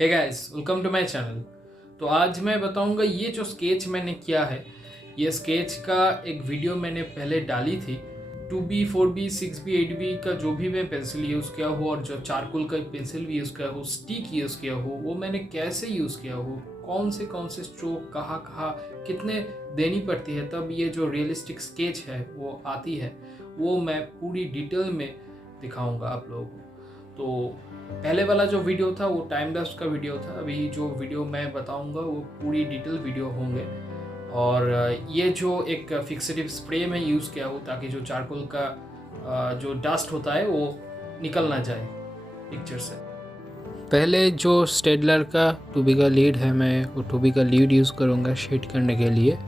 Hey guys, welcome to my channel. तो आज मैं बताऊंगा ये जो स्केच मैंने किया है, ये स्केच का एक वीडियो मैंने पहले डाली थी। 2B, 4B, 6B, 8B का जो भी मैं पेंसिल यूज़ किया हो और जो चारकोल का पेंसिल भी यूज़ किया हो, स्टिक यूज़ किया हो, वो मैंने कैसे यूज़ किया हो, कौन से स्ट्रोक कहाँ कहाँ कितने देनी पड़ती है, तब ये जो रियलिस्टिक स्केच है वो आती है, वो मैं पूरी डिटेल में दिखाऊंगा आप लोगों को। तो पहले वाला जो वीडियो था वो टाइम लैप्स का वीडियो था। अभी जो वीडियो मैं बताऊंगा वो पूरी डिटेल वीडियो होंगे। और ये जो एक फिक्सेटिव स्प्रे में यूज़ किया हो ताकि जो चारकोल का जो डस्ट होता है वो निकल ना जाए पिक्चर से। पहले जो स्टेडलर का 2B का लीड है, मैं वो 2B का लीड यूज़ करूँगा शेड करने के लिए।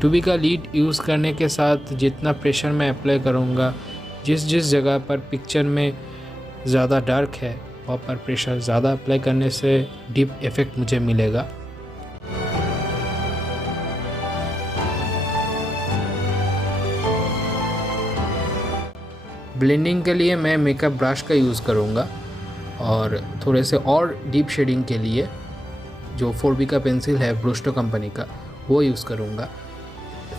टूबी का लीड यूज़ करने के साथ जितना प्रेशर मैं अप्लाई करूँगा, जिस जगह पर पिक्चर में ज़्यादा डार्क है वहाँ पर प्रेशर ज़्यादा अप्लाई करने से डीप इफ़ेक्ट मुझे मिलेगा। ब्लेंडिंग के लिए मैं मेकअप ब्रश का यूज़ करूँगा और थोड़े से और डीप शेडिंग के लिए जो 4B का पेंसिल है ब्रूस्टो कंपनी का वो यूज़ करूँगा।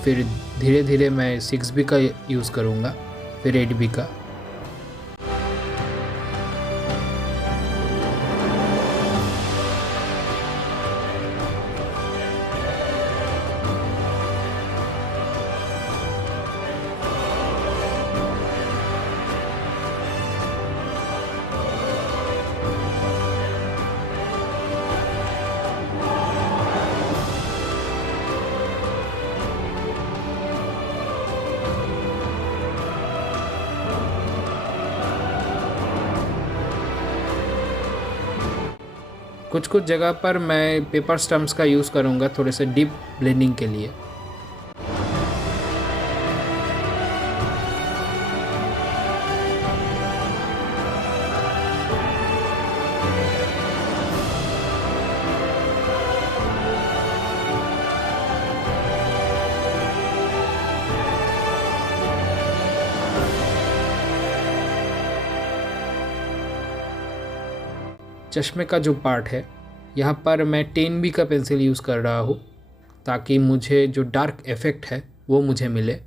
फिर धीरे धीरे मैं 6B का यूज़ करूँगा, फिर 8B का। कुछ जगह पर मैं पेपर स्टम्प्स का यूज़ करूँगा थोड़े से डीप ब्लेंडिंग के लिए। चश्मे का जो पार्ट है यहाँ पर मैं 10B का पेंसिल यूज़ कर रहा हूँ ताकि मुझे जो डार्क इफ़ेक्ट है वो मुझे मिले।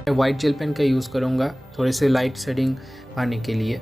मैं वाइट जेल पेन का यूज़ करूँगा थोड़े से लाइट शेडिंग पाने के लिए।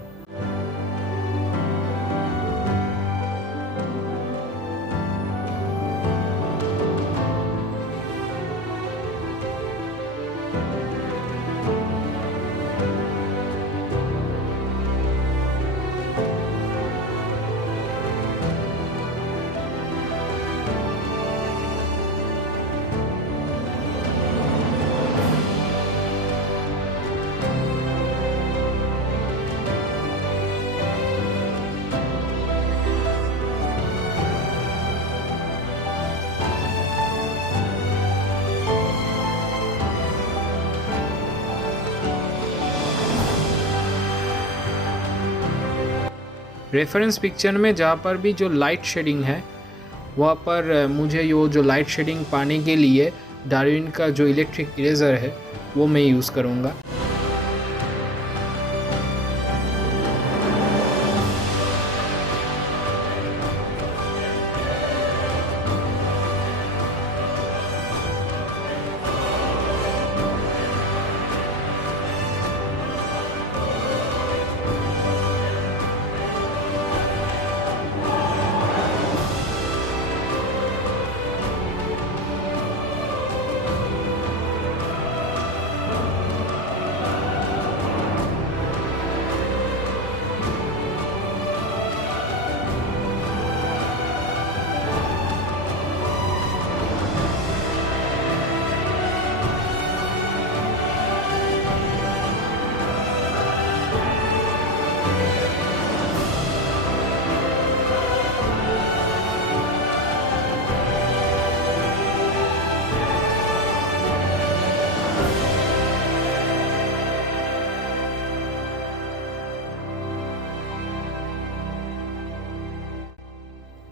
रेफरेंस पिक्चर में जहाँ पर भी जो लाइट शेडिंग है वहाँ पर मुझे वो जो लाइट शेडिंग पाने के लिए डार्विन का जो इलेक्ट्रिक इरेज़र है वो मैं यूज़ करूँगा।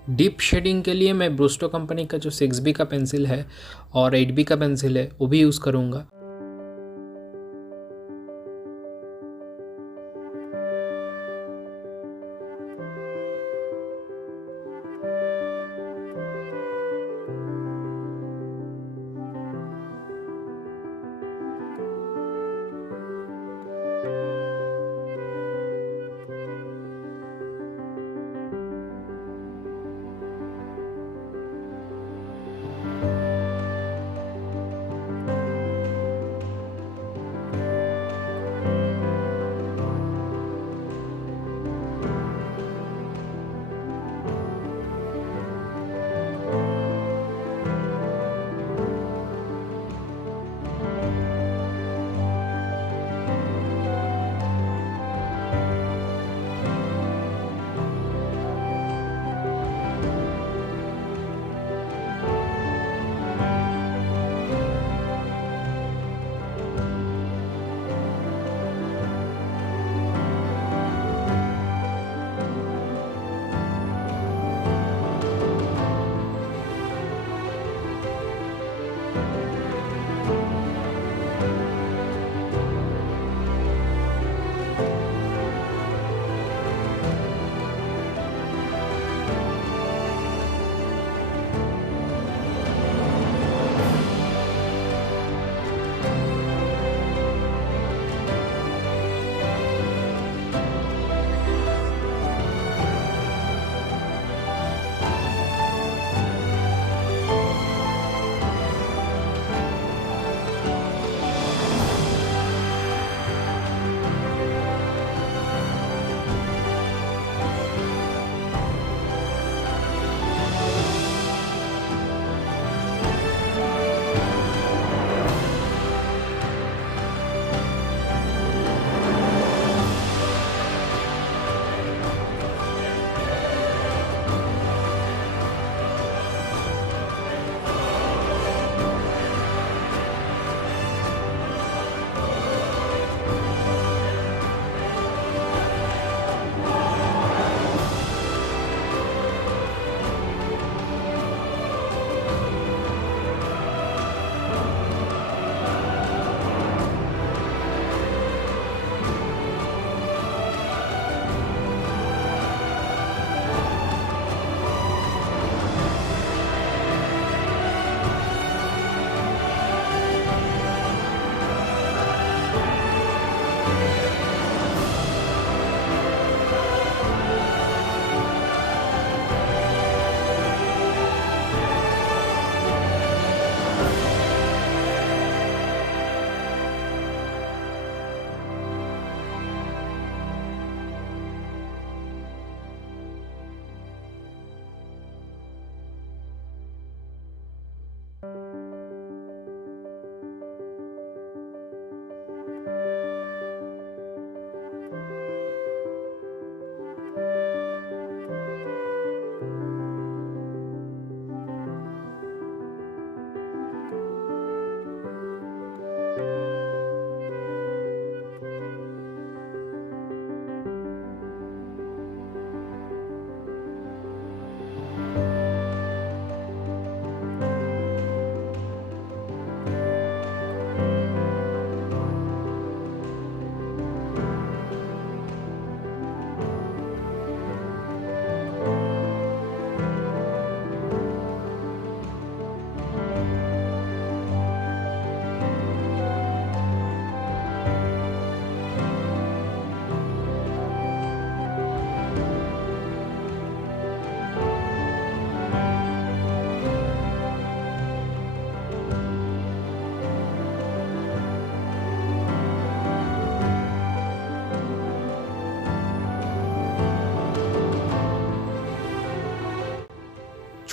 डीप शेडिंग के लिए मैं ब्रूस्टो कंपनी का जो 6B का पेंसिल है और 8B का पेंसिल है वो भी यूज़ करूँगा।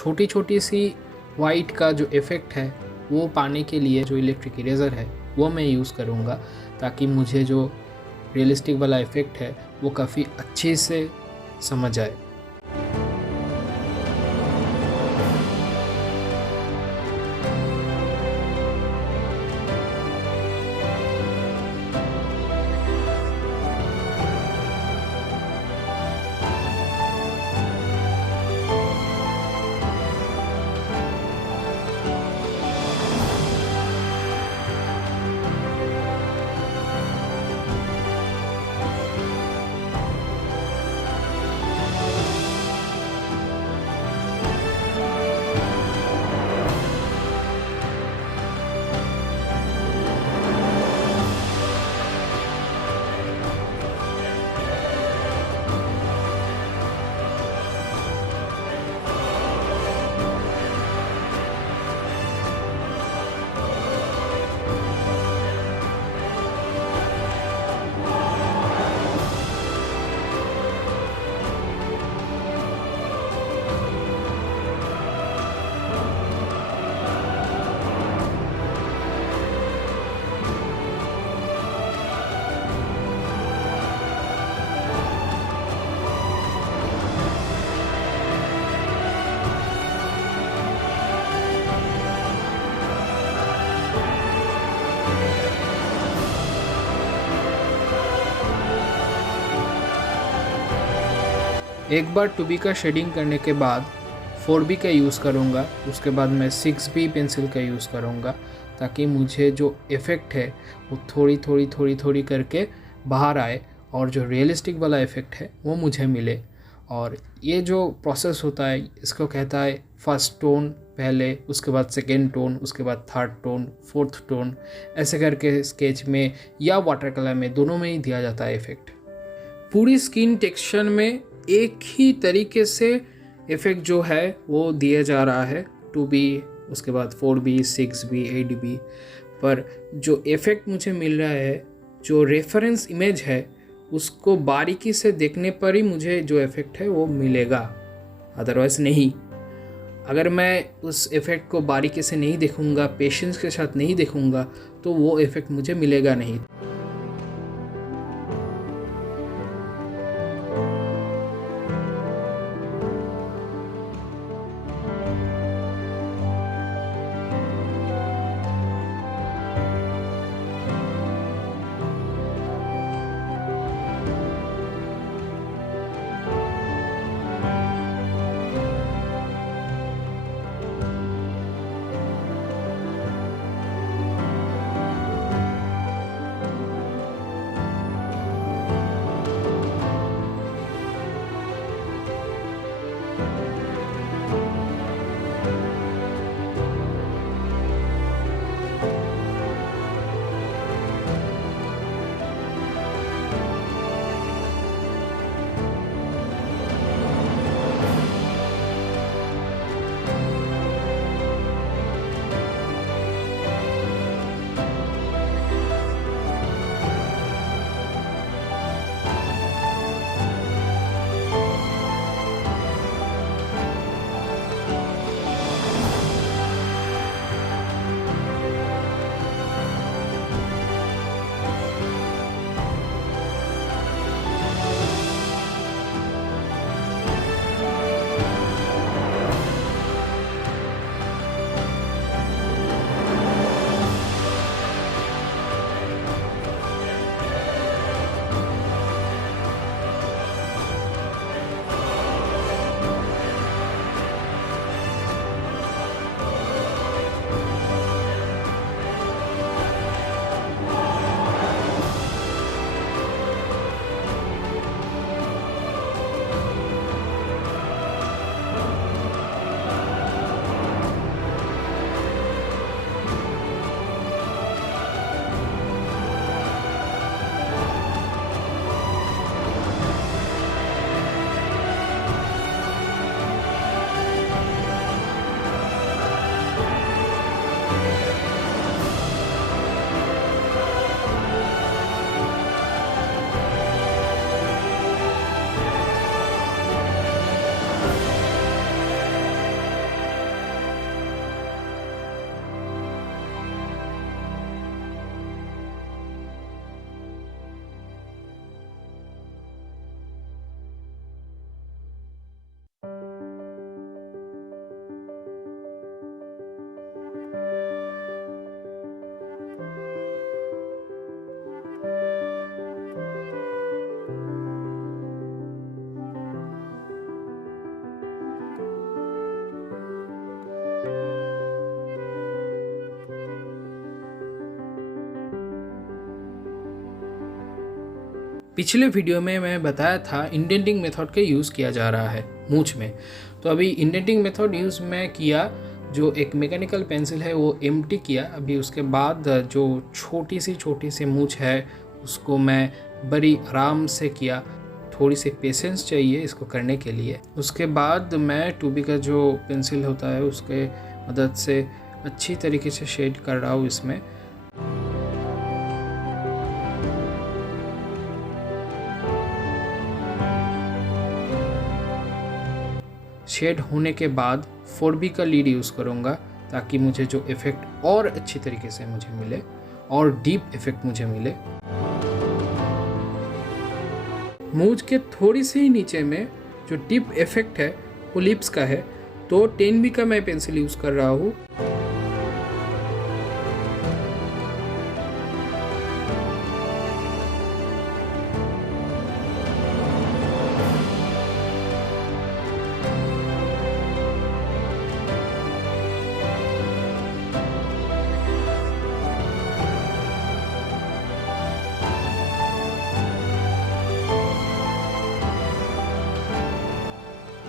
छोटी छोटी सी वाइट का जो इफ़ेक्ट है वो पाने के लिए जो इलेक्ट्रिक इरेज़र है वो मैं यूज़ करूँगा, ताकि मुझे जो रियलिस्टिक वाला इफ़ेक्ट है वो काफ़ी अच्छे से समझ आए। एक बार 2B का शेडिंग करने के बाद 4B का यूज़ करूँगा, उसके बाद मैं 6B पेंसिल का यूज़ करूँगा, ताकि मुझे जो इफ़ेक्ट है वो थोड़ी करके बाहर आए और जो रियलिस्टिक वाला इफ़ेक्ट है वो मुझे मिले। और ये जो प्रोसेस होता है इसको कहता है फर्स्ट टोन पहले, उसके बाद सेकेंड टोन, उसके बाद थर्ड टोन, फोर्थ टोन, ऐसे करके स्केच में या वाटर कलर में दोनों में ही दिया जाता है इफ़ेक्ट। पूरी स्किन टेक्सचर में एक ही तरीके से इफ़ेक्ट जो है वो दिया जा रहा है 2B, उसके बाद 4B, 6B, 8B। पर जो इफ़ेक्ट मुझे मिल रहा है, जो रेफरेंस इमेज है, उसको बारीकी से देखने पर ही मुझे जो इफ़ेक्ट है वो मिलेगा, अदरवाइज़ नहीं। अगर मैं उस इफ़ेक्ट को बारीकी से नहीं देखूँगा, पेशेंस के साथ नहीं देखूँगा, तो वो इफ़ेक्ट मुझे मिलेगा नहीं। पिछले वीडियो में मैं बताया था इंडेंटिंग मेथड का यूज़ किया जा रहा है मूंछ में। तो अभी इंडेंटिंग मेथड यूज़ मैं किया, जो एक मैकेनिकल पेंसिल है वो एम्प्टी किया। अभी उसके बाद जो छोटी सी मूंछ है उसको मैं बड़ी आराम से किया। थोड़ी सी पेशेंस चाहिए इसको करने के लिए। उसके बाद मैं 2B का जो पेंसिल होता है उसके मदद से अच्छी तरीके से शेड कर रहा हूँ इसमें। शेड होने के बाद 4B का लीड यूज़ करूँगा ताकि मुझे जो इफ़ेक्ट और अच्छी तरीके से मुझे मिले और डीप इफ़ेक्ट मुझे मिले। मूंछ के थोड़ी से ही नीचे में जो डीप इफ़ेक्ट है वो लिप्स का है, तो 10B का मैं पेंसिल यूज़ कर रहा हूँ।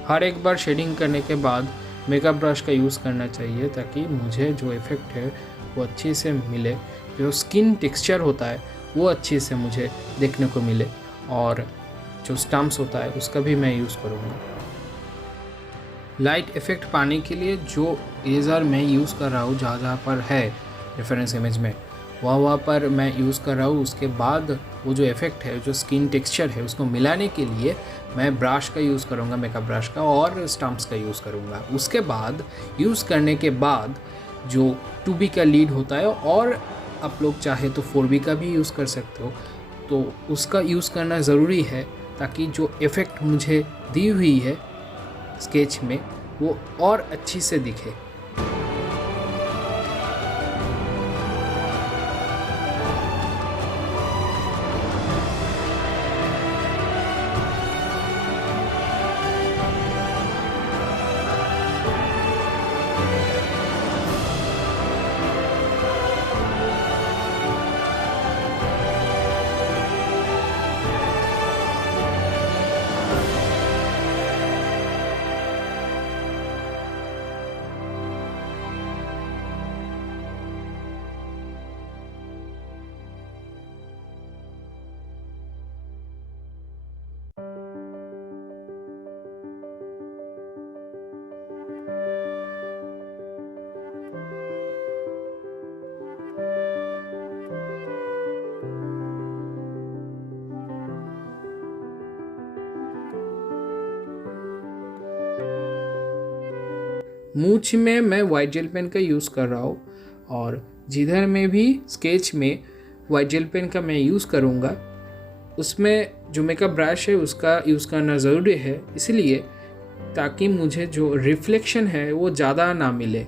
हर एक बार शेडिंग करने के बाद मेकअप ब्रश का यूज़ करना चाहिए ताकि मुझे जो इफ़ेक्ट है वो अच्छे से मिले, जो स्किन टेक्सचर होता है वो अच्छे से मुझे देखने को मिले, और जो स्टम्प्स होता है उसका भी मैं यूज़ करूँगा। लाइट इफ़ेक्ट पाने के लिए जो इरेज़र मैं यूज़ कर रहा हूँ, जहाँ पर है रेफरेंस इमेज में वहाँ पर मैं यूज़ कर रहा हूँ। उसके बाद वो जो इफ़ेक्ट है, जो स्किन टेक्सचर है, उसको मिलाने के लिए मैं ब्रश का यूज़ करूँगा, मेकअप ब्रश का, और स्टम्प्स का यूज़ करूँगा। उसके बाद यूज़ करने के बाद जो 2B का लीड होता है, और आप लोग चाहे तो 4B का भी यूज़ कर सकते हो, तो उसका यूज़ करना ज़रूरी है ताकि जो इफ़ेक्ट मुझे दी हुई है स्केच में वो और अच्छी से दिखे। मूंछ में मैं वाइट जेल पेन का यूज़ कर रहा हूँ, और जिधर में भी स्केच में वाइट जेल पेन का मैं यूज़ करूँगा, उसमें जो मेकअप ब्रश है उसका यूज़ करना ज़रूरी है, इसलिए ताकि मुझे जो रिफ्लेक्शन है वो ज़्यादा ना मिले।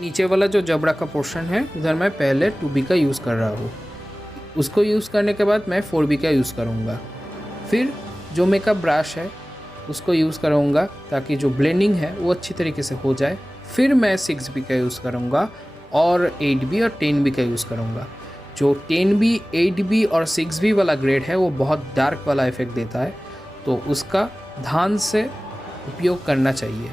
नीचे वाला जो जबड़ा का पोर्शन है उधर मैं पहले 2B का यूज़ कर रहा हूँ। उसको यूज़ करने के बाद मैं 4B का यूज़ करूँगा। फिर जो मेकअप ब्रश है उसको यूज़ करूँगा ताकि जो ब्लेंडिंग है वो अच्छी तरीके से हो जाए। फिर मैं 6B का यूज़ करूँगा और 8B और 10B का यूज़ करूँगा। जो 10B, 8B और 6B वाला ग्रेड है वो बहुत डार्क वाला इफ़ेक्ट देता है, तो उसका ध्यान से उपयोग करना चाहिए।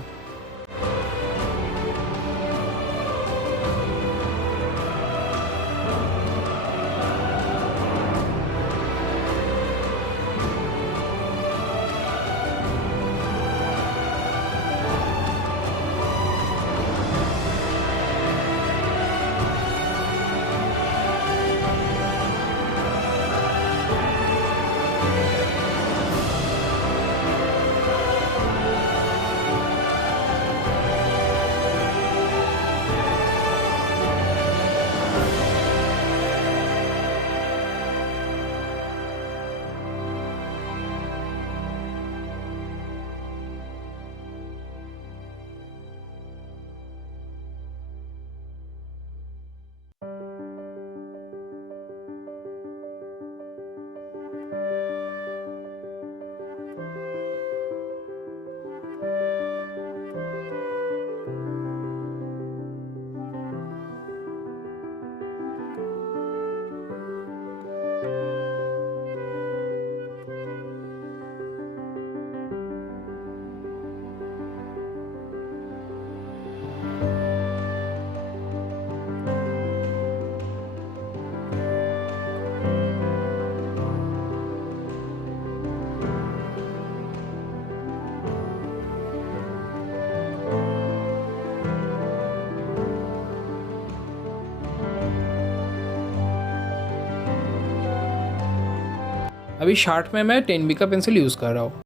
अभी शार्ट में मैं 10B का पेंसिल यूज़ कर रहा हूँ।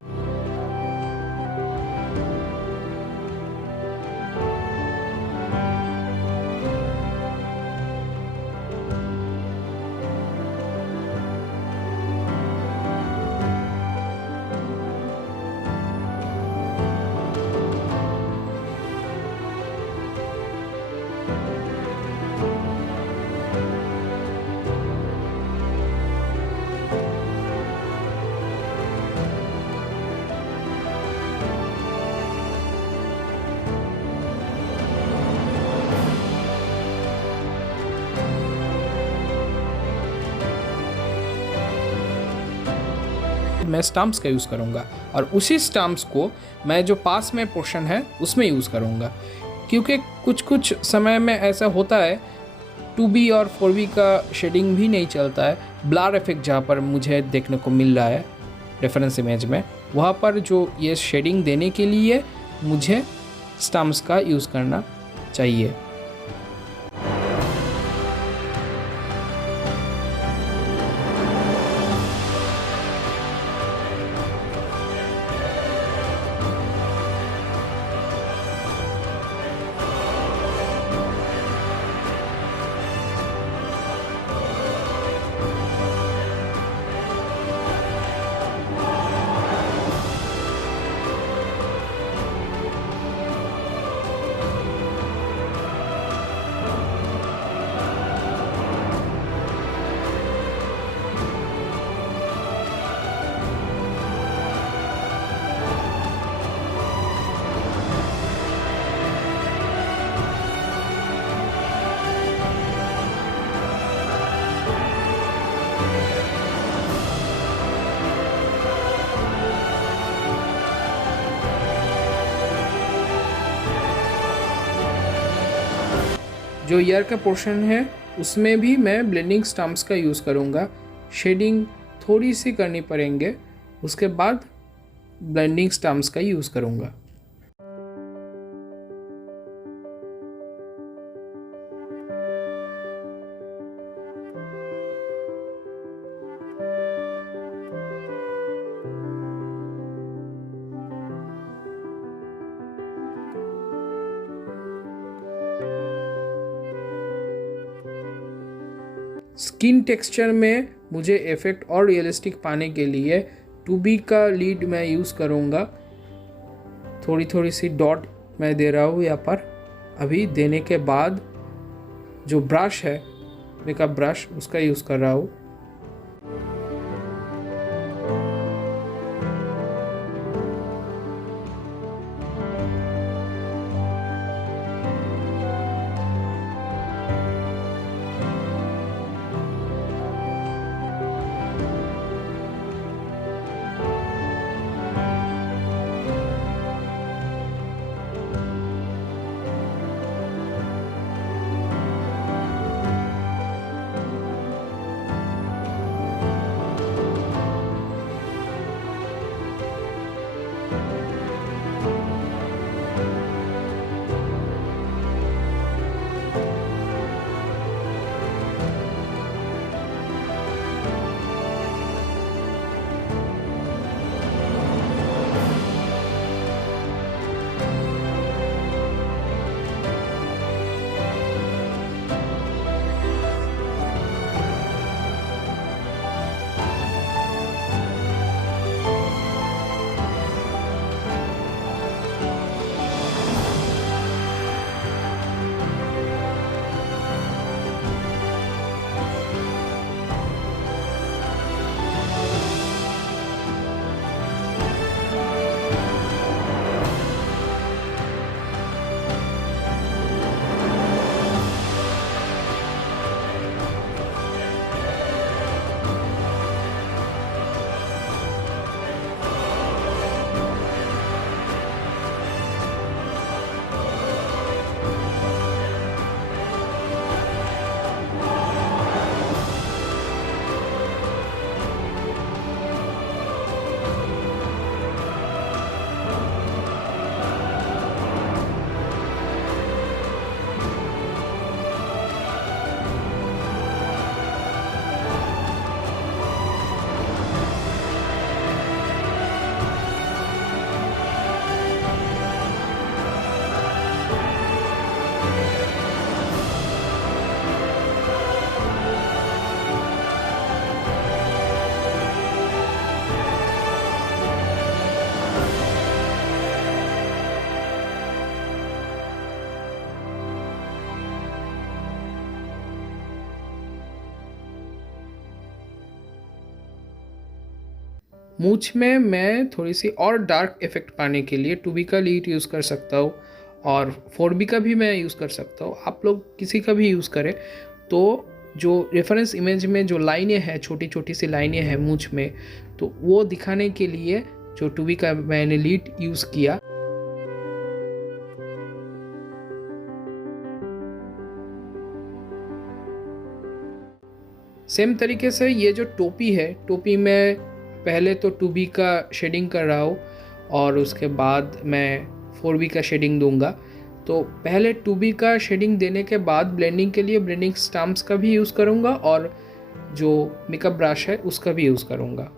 मैं स्टम्प्स का यूज़ करूँगा और उसी स्टम्प्स को मैं जो पास में पोर्शन है उसमें यूज़ करूँगा, क्योंकि कुछ समय में ऐसा होता है 2B और 4B का शेडिंग भी नहीं चलता है। ब्लर इफेक्ट जहाँ पर मुझे देखने को मिल रहा है रेफरेंस इमेज में, वहाँ पर जो ये शेडिंग देने के लिए मुझे स्टम्प्स का यूज़ करना चाहिए। जो ईयर का पोर्शन है उसमें भी मैं ब्लेंडिंग स्टम्प्स का यूज़ करूँगा। शेडिंग थोड़ी सी करनी पड़ेंगे, उसके बाद ब्लेंडिंग स्टम्प्स का यूज़ करूँगा। स्किन टेक्सचर में मुझे इफ़ेक्ट और रियलिस्टिक पाने के लिए 2B का लीड मैं यूज़ करूँगा। थोड़ी सी डॉट मैं दे रहा हूँ यहाँ पर। अभी देने के बाद जो ब्रश है, मेकअप ब्रश, उसका यूज़ कर रहा हूँ। मूंछ में मैं थोड़ी सी और डार्क इफेक्ट पाने के लिए 2B का लीड यूज़ कर सकता हूँ और 4B का भी मैं यूज़ कर सकता हूँ। आप लोग किसी का भी यूज़ करें। तो जो रेफरेंस इमेज में जो लाइनें हैं, छोटी छोटी सी लाइनें हैं मूंछ में, तो वो दिखाने के लिए जो 2B का मैंने लीड यूज़ किया। सेम तरीके से ये जो टोपी है, टोपी में पहले तो 2B का शेडिंग कर रहा हूँ और उसके बाद मैं 4B का शेडिंग दूंगा। तो पहले 2B का शेडिंग देने के बाद ब्लेंडिंग के लिए ब्लेंडिंग स्टैम्प्स का भी यूज़ करूँगा और जो मेकअप ब्रश है उसका भी यूज़ करूँगा।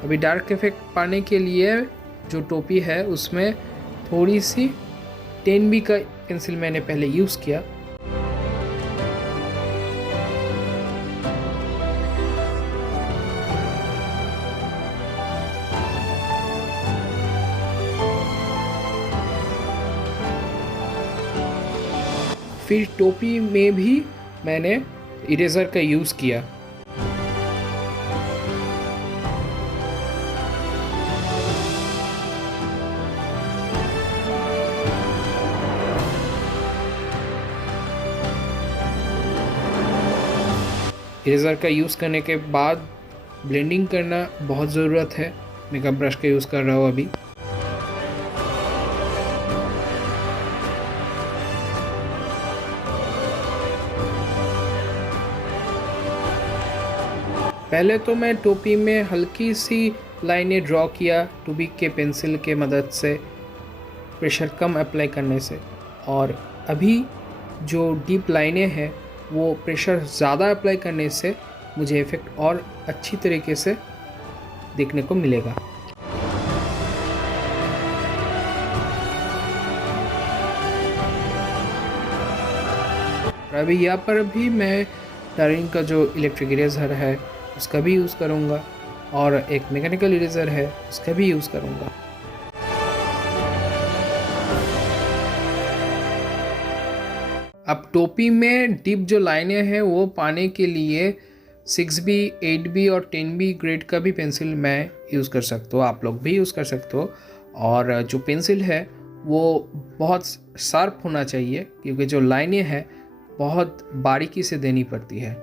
अभी डार्क इफेक्ट पाने के लिए जो टोपी है उसमें थोड़ी सी 10B का पेंसिल मैंने पहले यूज़ किया। फिर टोपी में भी मैंने इरेज़र का यूज़ किया। इरेज़र का यूज़ करने के बाद ब्लेंडिंग करना बहुत ज़रूरत है। मेकअप ब्रश का यूज़ कर रहा हूँ अभी। पहले तो मैं टोपी में हल्की सी लाइनें ड्रॉ किया 2B के पेंसिल के मदद से, प्रेशर कम अप्लाई करने से। और अभी जो डीप लाइनें हैं वो प्रेशर ज़्यादा अप्लाई करने से मुझे इफ़ेक्ट और अच्छी तरीके से देखने को मिलेगा। अभी यहाँ पर भी मैं डार्विन का जो इलेक्ट्रिक इरेज़र है उसका भी यूज़ करूँगा और एक मैकेनिकल इरेज़र है उसका भी यूज़ करूँगा। अब टोपी में डीप जो लाइनें हैं वो पाने के लिए 6B, 8B और 10B ग्रेड का भी पेंसिल मैं यूज़ कर सकता हूँ। आप लोग भी यूज़ कर सकते हो। और जो पेंसिल है वो बहुत शार्प होना चाहिए क्योंकि जो लाइनें हैं बहुत बारीकी से देनी पड़ती है।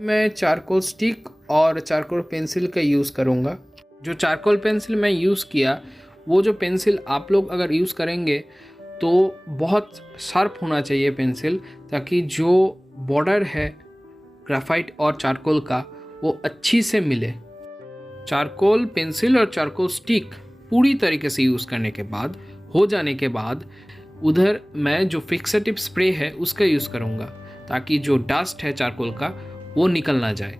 मैं चारकोल स्टिक और चारकोल पेंसिल का यूज़ करूँगा। जो चारकोल पेंसिल मैं यूज़ किया वो जो पेंसिल आप लोग अगर यूज़ करेंगे तो बहुत शार्प होना चाहिए पेंसिल, ताकि जो बॉर्डर है ग्राफाइट और चारकोल का वो अच्छी से मिले। चारकोल पेंसिल और चारकोल स्टिक पूरी तरीके से यूज़ करने के बाद हो जाने के बाद उधर मैं जो फिक्सेटिव स्प्रे है उसका यूज़ करूँगा ताकि जो डस्ट है चारकोल का वो निकल ना जाए।